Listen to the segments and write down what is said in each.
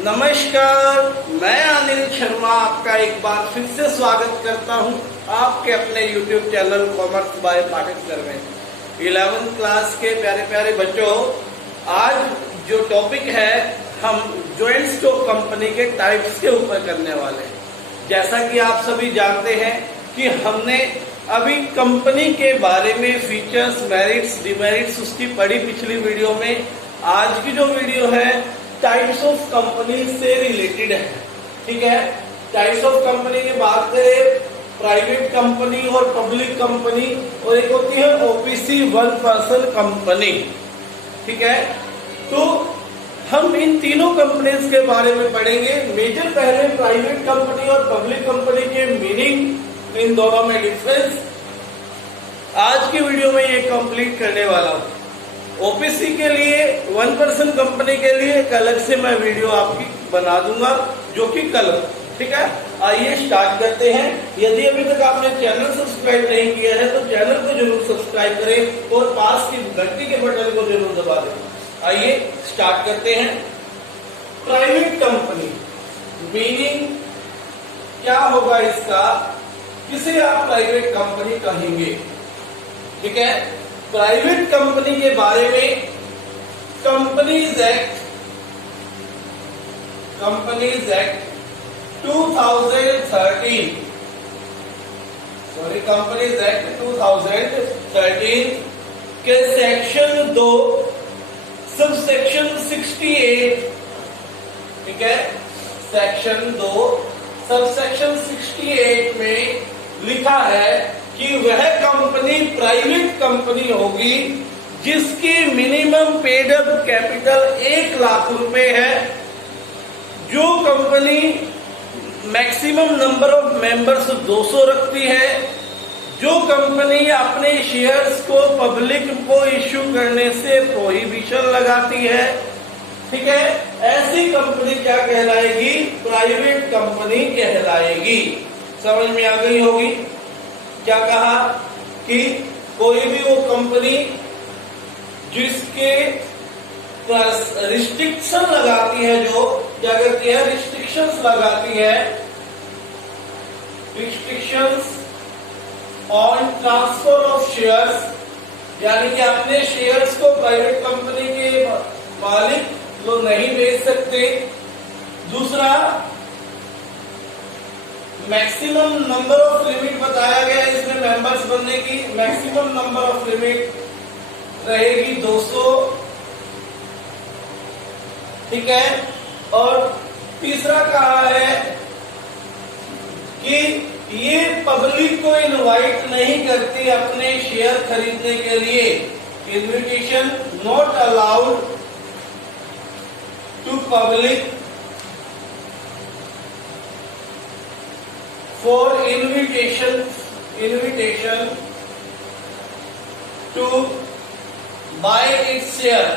नमस्कार, मैं अनिल शर्मा आपका एक बार फिर से स्वागत करता हूं आपके अपने YouTube channel commerce by Pathak sir में। 11th क्लास के प्यारे प्यारे बच्चों, आज जो टॉपिक है हम जॉइंट स्टॉक कंपनी के टाइप्स के ऊपर करने वाले हैं। जैसा कि आप सभी जानते हैं कि हमने अभी कंपनी के बारे में फीचर्स, मेरिट्स, डिमेरिट्स उसकी पढ़ी पिछली वीडियो में। आज की जो वीडियो है टाइप्स ऑफ कंपनी से रिलेटेड है। ठीक है, टाइप्स ऑफ कंपनी की बात करें, प्राइवेट कंपनी और पब्लिक कंपनी, और एक होती है ओपीसी वन पर्सन कंपनी। ठीक है, तो हम इन तीनों कंपनीज के बारे में पढ़ेंगे। मेजर पहले प्राइवेट कंपनी और पब्लिक कंपनी के मीनिंग, इन दोनों में डिफरेंस आज की वीडियो में ये कंप्लीट करने वाला हूं। ओपीसी के लिए, वन पर्सन कंपनी के लिए एक अलग से मैं वीडियो आपकी बना दूंगा, जो कि कल। ठीक है, आइए स्टार्ट करते हैं। यदि अभी तक आपने चैनल सब्सक्राइब नहीं किया है तो चैनल को जरूर सब्सक्राइब करें और पास की घंटी के बटन को जरूर दबा दें। आइए स्टार्ट करते हैं। प्राइवेट कंपनी मीनिंग क्या होगा इसका, किसे आप प्राइवेट कंपनी कहेंगे। ठीक है, प्राइवेट कंपनी के बारे में कंपनीज एक्ट 2013 के सेक्शन 2 सबसेक्शन 68। ठीक है, सेक्शन 2 सबसेक्शन 68 में लिखा है कि वह कंपनी प्राइवेट कंपनी होगी जिसकी minimum paid up capital 1 lakh रुपए है, जो company maximum number of members 200 रखती है, जो कंपनी अपने शेयर्स को पब्लिक को इश्यू करने से प्रोहिबिशन लगाती है। ठीक है, ऐसी कंपनी क्या कहलाएगी, प्राइवेट कंपनी कहलाएगी। समझ में आ गई होगी। क्या कहा कि कोई भी वो कंपनी जिसके रिस्ट्रिक्शन लगाती है, जो क्या करती है, रिस्ट्रिक्शंस लगाती है, restrictions on transfer of shares, यानी कि अपने शेयर्स को प्राइवेट कंपनी के मालिक लोग नहीं बेच सकते। दूसरा, मैक्सिमम नंबर ऑफ लिमिट बताया गया है इसमें मेंबर्स बनने की। मैक्सिमम नंबर ऑफ लिमिट रहेगी 200। ठीक है, और तीसरा कहा है कि ये पब्लिक को इनवाइट नहीं करती अपने शेयर खरीदने के लिए। Invitation not allowed to public for invitation to buy its share,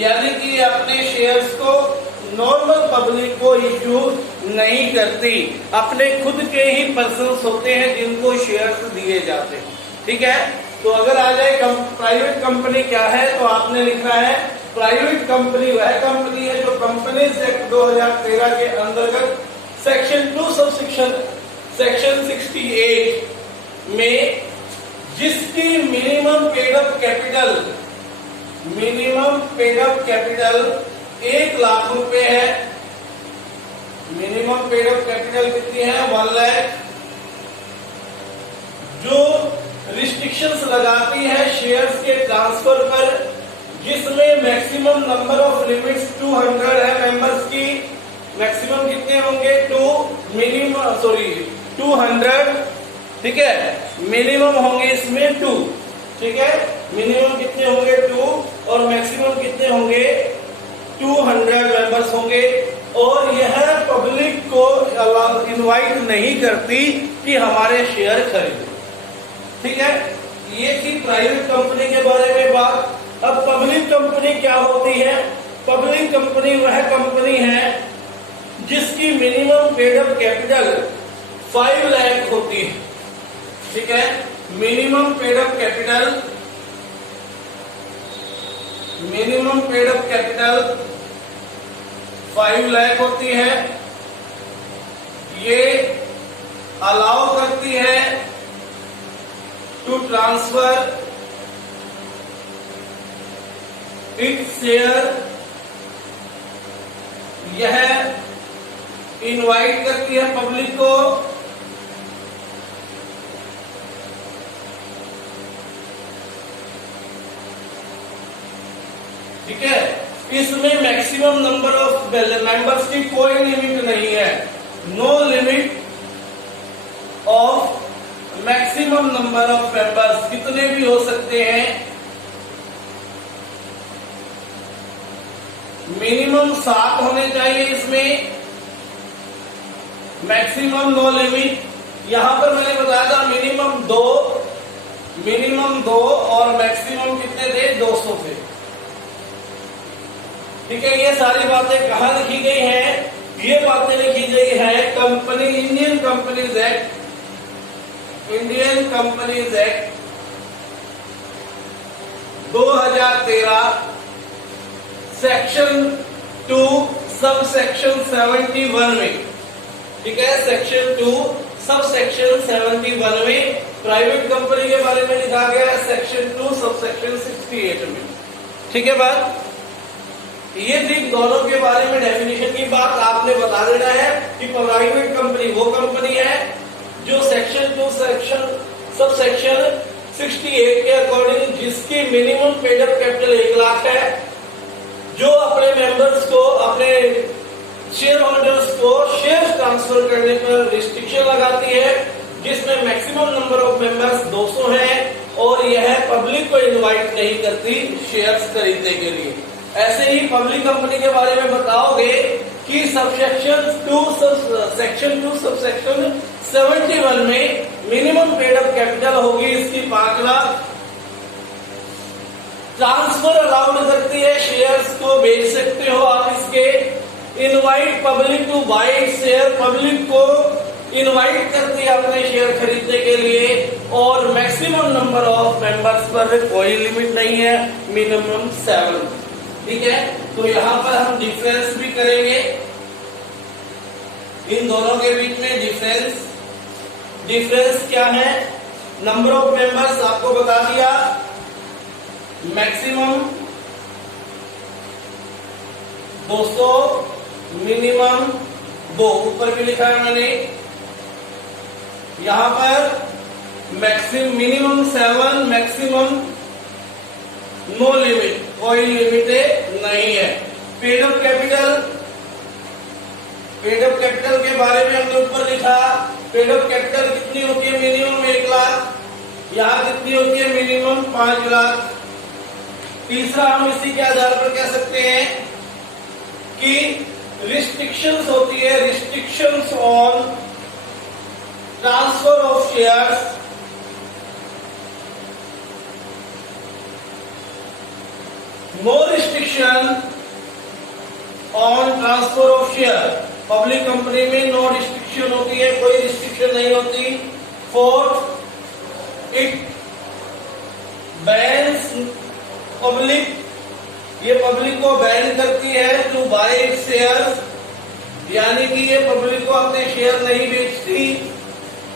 यानी कि अपने शेयर्स को नॉर्मल पब्लिक को इश्यू नहीं करती, अपने खुद के ही पर्सन्स होते हैं जिनको शेयर्स दिए जाते हैं। ठीक है, तो अगर आ जाए प्राइवेट कंपनी क्या है, तो आपने लिखा है प्राइवेट कंपनी वह कंपनी है जो कंपनीज एक्ट 2013 के अंतर्गत सेक्शन 2 सबसेक्शन सेक्शन 68 में जिसकी minimum paid up capital 1 lakh रुपए है। मिनिमम पेड अप कैपिटल कितनी है, 1 लाख। जो रिस्ट्रिक्शंस लगाती है शेयर्स के ट्रांसफर पर, जिसमें मैक्सिमम नंबर ऑफ लिमिट्स 200 है मेंबर्स की। मैक्सिमम कितने होंगे, 200। ठीक है, मिनिमम होंगे इसमें 2। ठीक है, मिनिमम कितने होंगे 2 और मैक्सिमम कितने होंगे 200 मेंबर्स होंगे। और यह पब्लिक को इनवाइट नहीं करती कि हमारे शेयर खरीदे। ठीक है, ये थी प्राइवेट कंपनी के बारे में बात। अब पब्लिक कंपनी क्या होती है। पब्लिक कंपनी वह कंपनी है जिसकी minimum paid up capital 5 lakh होती है। ठीक है, minimum paid up capital 5 lakh होती है। ये अलाउ करती है टू ट्रांसफर इट्स शेयर, यह इनवाइट करती है पब्लिक को ठीक है। इसमें मैक्सिमम नंबर ऑफ मेंबर्स की कोई लिमिट नहीं है, no limit of maximum number of members, कितने भी हो सकते हैं। मिनिमम 7 होने चाहिए इसमें, मैक्सिमम नो लिमिट। यहां पर मैंने बताया था मिनिमम 2 और मैक्सिमम कितने थे, 200 थे ठीक है। ये सारी बातें कहां लिखी गई हैं, ये बातें लिखी गई है company Indian companies act 2013 section 2 sub section 71 में ठीक है। सेक्शन 2 सब सेक्शन 71 में प्राइवेट कंपनी के बारे में लिखा गया है, सेक्शन 2 सब सेक्शन 68 में ठीक है। बात ये ठीक दोनों के बारे में डेफिनेशन की बात आपने बता देना है कि प्राइवेट कंपनी वो कंपनी है जो सेक्शन 2 सब सेक्शन 68 के अकॉर्डिंग जिसकी minimum paid up capital 1 lakh है, जो अपने मेंबर्स को, अपने शेयर होल्डर्स को शेयर ट्रांसफर करने पर रिस्ट्रिक्शन लगाती है, जिसमें मैक्सिमम नंबर ऑफ मेंबर्स 200 है और यह पब्लिक को इनवाइट नहीं करती शेयर्स खरीदने के लिए। ऐसे ही पब्लिक कंपनी के बारे में बताओगे कि सेक्शन 2 सब सेक्शन 71 में मिनिमम पेड अप कैपिटल होगी इसकी 5 लाख, ट्रांसफर अलाउड करती है, शेयर्स को बेच सकते हो आप इसके, invite public to buy share, public को इनवाइट करती है अपने शेयर खरीदने के लिए, और मैक्सिमम नंबर ऑफ मेंबर्स पर कोई लिमिट नहीं है, मिनिमम 7 ठीक है। तो यहां पर हम डिफरेंस भी करेंगे इन दोनों के बीच में। डिफरेंस क्या है, नंबर ऑफ मेंबर्स आपको बता दिया, मैक्सिमम 200, मिनिमम 2, ऊपर भी लिखा है मैंने। यहां पर मिनिमम 7, मैक्सिमम नो लिमिट, कोई लिमिट नहीं है। पेड अप कैपिटल के बारे में हमने ऊपर लिखा, पेड अप कैपिटल कितनी होती है, मिनिमम 1 लाख, यहां कितनी होती है, मिनिमम 5 लाख। तीसरा हम इसी के आधार पर कह सकते हैं कि रिस्ट्रिक्शंस होती है, restrictions on transfer of shares, no restriction on transfer of share. Public company में नो रिस्ट्रिक्शन होती है, कोई रिस्ट्रिक्शन नहीं होती। 4, इट बैन्स पब्लिक, ये पब्लिक को बैन करती है टू बाय शेयर्स, यानी कि ये पब्लिक को अपने शेयर नहीं बेचती।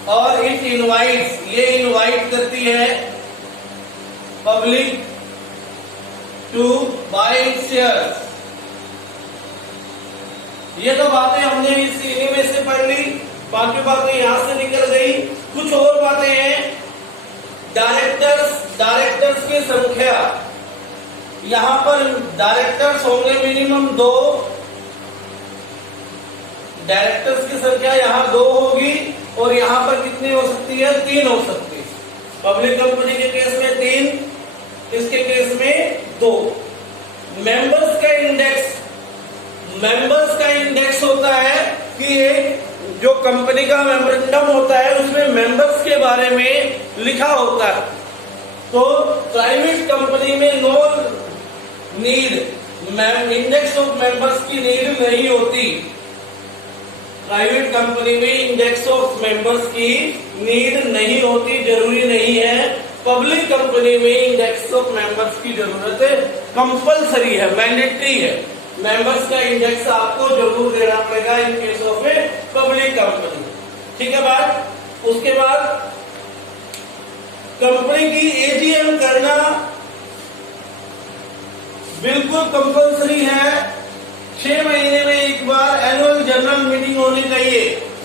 और इट इनवाइट्स, ये इनवाइट करती है पब्लिक टू बाय शेयर्स। ये तो बातें हमने इन्हीं में से पढ़ ली, बाकी बातें यहां से निकल गई। कुछ और बातें हैं, डायरेक्टर्स की संख्या, यहां पर डायरेक्टर्स होंगे मिनिमम 2, डायरेक्टर्स की संख्या यहां 2 होगी, और यहां पर कितनी हो सकती है, 3 हो सकती है। पब्लिक कंपनी के केस में 3, इसके केस में 2। मेंबर्स का इंडेक्स होता है कि जो कंपनी का मेमोरेंडम होता है उसमें मेंबर्स के बारे में लिखा होता है। तो प्राइवेट कंपनी में no need, index of members की नीड नहीं होती। प्राइवेट कंपनी में इंडेक्स ऑफ मेंबर्स की नीड नहीं होती, जरूरी नहीं है। पब्लिक कंपनी में इंडेक्स ऑफ मेंबर्स की जरूरत है, कंपलसरी है, मैंडेटरी है। मेंबर्स का इंडेक्स आपको जरूर देना पड़ेगा in case of a public company. ठीक है बात। उसके बाद कंपनी की एजीएम करना बिल्कुल कंपलसरी है। 6 महीने में एक बार एनुअल जनरल मीटिंग होनी चाहिए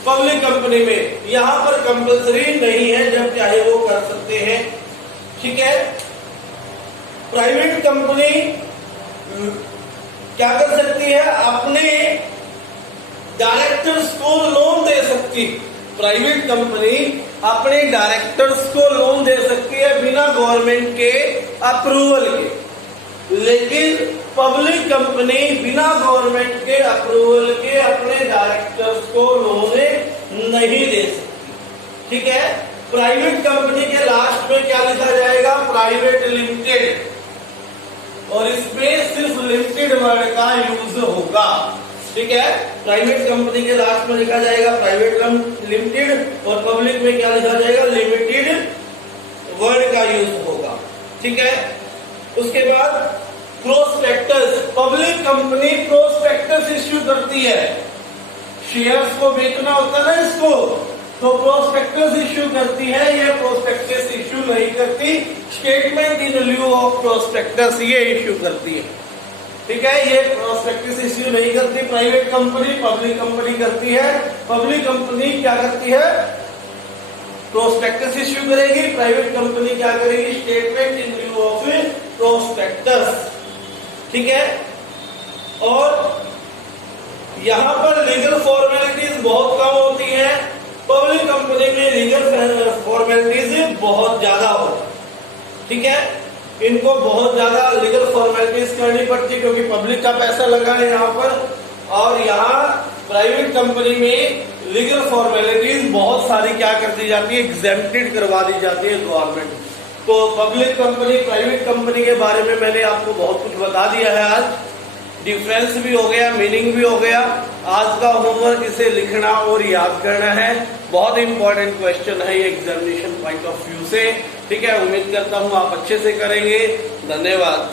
पब्लिक कंपनी में। यहां पर कंपलसरी नहीं है, जब चाहे वो कर सकते हैं। ठीक है। प्राइवेट कंपनी क्या कर सकती है, अपने डायरेक्टर्स को लोन दे सकती। प्राइवेट कंपनी अपने डायरेक्टर्स को लोन दे सकती है बिना गवर्नमेंट के अप्रूवल के। लेकिन पब्लिक कंपनी बिना गवर्नमेंट के अप्रूवल के अपने डायरेक्टर्स को लोन नहीं दे सकती। ठीक है। प्राइवेट कंपनी के लास्ट में क्या लिखा जाएगा, प्राइवेट लिमिटेड, और इसमें सिर्फ लिमिटेड वर्ड का यूज होगा। ठीक है। प्राइवेट कंपनी के लास्ट में लिखा जाएगा प्राइवेट लिमिटेड और पब्लिक में क्या लिखा जाएगा, लिमिटेड वर्ड का यूज होगा। ठीक है। उसके बाद prospectus, public company prospectus issue करती है। शेयर्स को बेचना होता है ना इसको, तो प्रोस्पेक्टस इश्यू करती है। ये प्रोस्पेक्टस इश्यू नहीं करती, statement in lieu of prospectus ये इश्यू करती है। ठीक है। ये प्रोस्पेक्टस इश्यू नहीं करती प्राइवेट कंपनी, पब्लिक कंपनी करती है। पब्लिक कंपनी क्या करती है, प्रोस्पेक्टस इश्यू करेगी। प्राइवेट कंपनी क्या करेगी, statement in lieu of prospectus. ठीक है। और यहां पर लीगल फॉर्मेलिटीज बहुत कम होती हैं, पब्लिक कंपनी में लीगल फॉर्मेलिटीज बहुत ज्यादा होती। ठीक है। इनको बहुत ज्यादा लीगल फॉर्मेलिटीज करनी पड़ती है क्योंकि पब्लिक का पैसा लगा है यहाँ पर, और यहाँ प्राइवेट कंपनी में लीगल फॉर्मेलिटीज बहुत सारी क्या कर दी जाती है, एग्जेम्प्टेड करवा दी जाती है गवर्नमेंट। तो पब्लिक कंपनी प्राइवेट कंपनी के बारे में मैंने आपको बहुत कुछ बता दिया है। आज डिफरेंस भी हो गया, मीनिंग भी हो गया। आज का होमवर्क इसे लिखना और याद करना है। बहुत इंपॉर्टेंट क्वेश्चन है ये एग्जामिनेशन पॉइंट ऑफ व्यू से। ठीक है। उम्मीद करता हूं आप अच्छे से करेंगे। धन्यवाद।